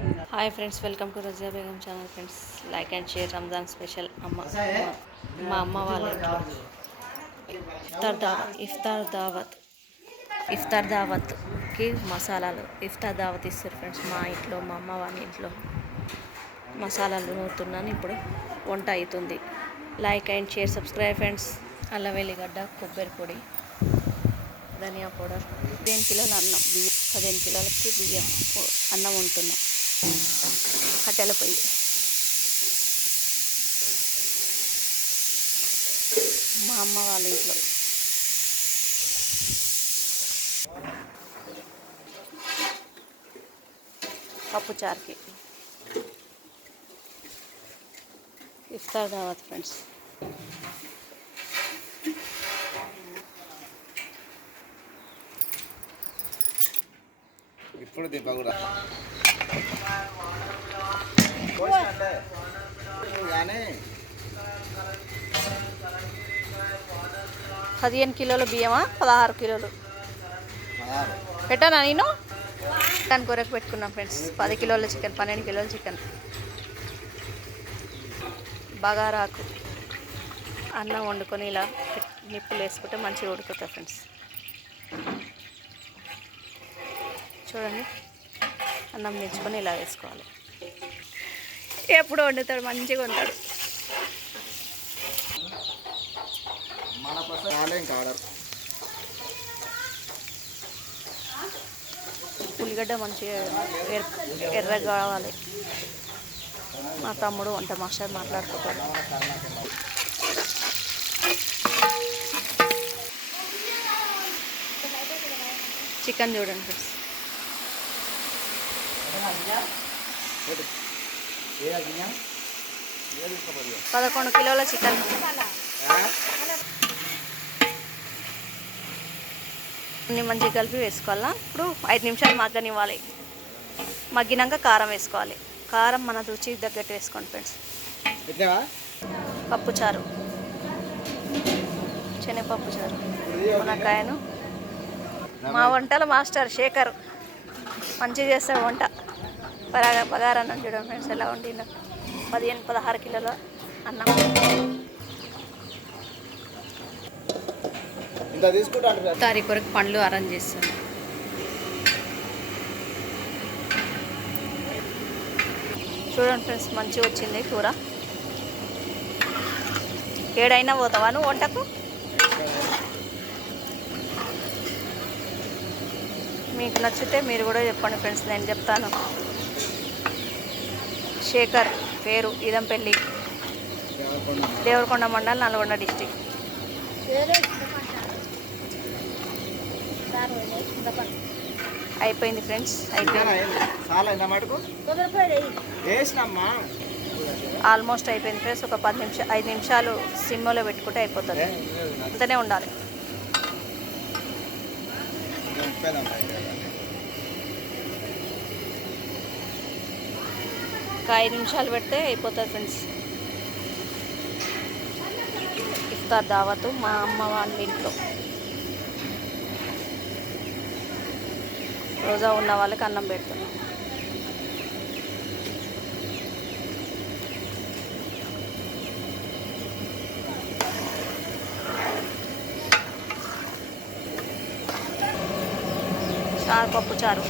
Hi friends, welcome to Razia Begum channel. Friends, like and share. Ramzan special మా అమ్మ వాళ్ళ ఇంట్లో ఇఫ్తార్ దావత్కి మసాలాలు. ఇఫ్తార్ దావత్ ఇస్తారు ఫ్రెండ్స్ మా ఇంట్లో, మా అమ్మ వాళ్ళ ఇంట్లో. మసాలాలు నూరుతున్నాను, ఇప్పుడు వంట అవుతుంది. Like and share, subscribe friends. అల్లం వెల్లిగడ్డ, కొబ్బరి పొడి, ధనియా పౌడర్. 15 కిలోల అన్నం, 15 కిలోలకి బియ్యం అన్నం ఉంటున్నాం. కట్టెల పొయ్యి. మా అమ్మ వాళ్ళ ఇంట్లో పప్పుచారుకి ఇఫ్తార్ దావత్ ఫ్రెండ్స్. ఇప్పుడు దింప కూడా 15 కిలోల బియ్యమా, 16 కిలోలు పెట్టానా నేను? చికెన్ కూరకు పెట్టుకున్నాం ఫ్రెండ్స్. 10 కిలోల చికెన్, 12 కిలోల చికెన్. బగారాకు అన్నం వండుకొని ఇలా నిప్పులు వేసుకుంటే మంచిగా ఉడుకుతుంది ఫ్రెండ్స్. చూడండి, అన్నం తెచ్చుకొని ఇలా వేసుకోవాలి. ఎప్పుడు వండుతాడు, మంచిగా ఉంటాడు. ఉల్లిగడ్డ మంచిగా ఎర్రగా కావాలి. మా తమ్ముడు వంట మాస్టర్ మాట్లాడుకుంటాడు. చికెన్ చూడండి ఫ్రెండ్స్. 11 కిలోల చికెన్. అన్నీ మంచిగా కలిపి వేసుకోవాలా. ఇప్పుడు 5 నిమిషాలు మగ్గనివ్వాలి. మగ్గినాక కారం వేసుకోవాలి. కారం మన రుచి తగ్గట్టు వేసుకోండి ఫ్రెండ్స్. పప్పుచారు, శనగపప్పు చారు, మునక్కాయను. మా వంటల మాస్టర్ శేఖర్ మంచిగా చేస్తాడు వంట. బగారన్నం చూడండి ఫ్రెండ్స్ ఎలా వండిన. 16 కిలోల అన్నం. తారీ కొరకు పండ్లు అరేంజ్ చేస్తాను. చూడండి ఫ్రెండ్స్, మంచిగా వచ్చింది కూర. ఏడైనా పోతావా నువ్వు వంటకు? మీకు నచ్చితే మీరు కూడా చెప్పండి ఫ్రెండ్స్, నేను చెప్తాను. శేఖర్ పేరు, ఇదంపల్లి, దేవరకొండ మండల్, నల్గొండ డిస్టిక్. అయిపోయింది ఫ్రెండ్స్, అయిపోయింది. ఆల్మోస్ట్ అయిపోయింది ఫ్రెండ్స్. ఒక 5 నిమిషాలు సిమ్లో పెట్టుకుంటే అయిపోతుంది. అంతనే ఉండాలి. ఒక 5 నిమిషాలు పెడితే అయిపోతుంది ఫ్రెండ్స్. ఇఫ్తార్ దావత్ మా అమ్మ వాళ్ళ ఇంట్లో. రోజా ఉన్న వాళ్ళకి అన్నం పెడుతున్నాం. చారు, పప్పు చారు.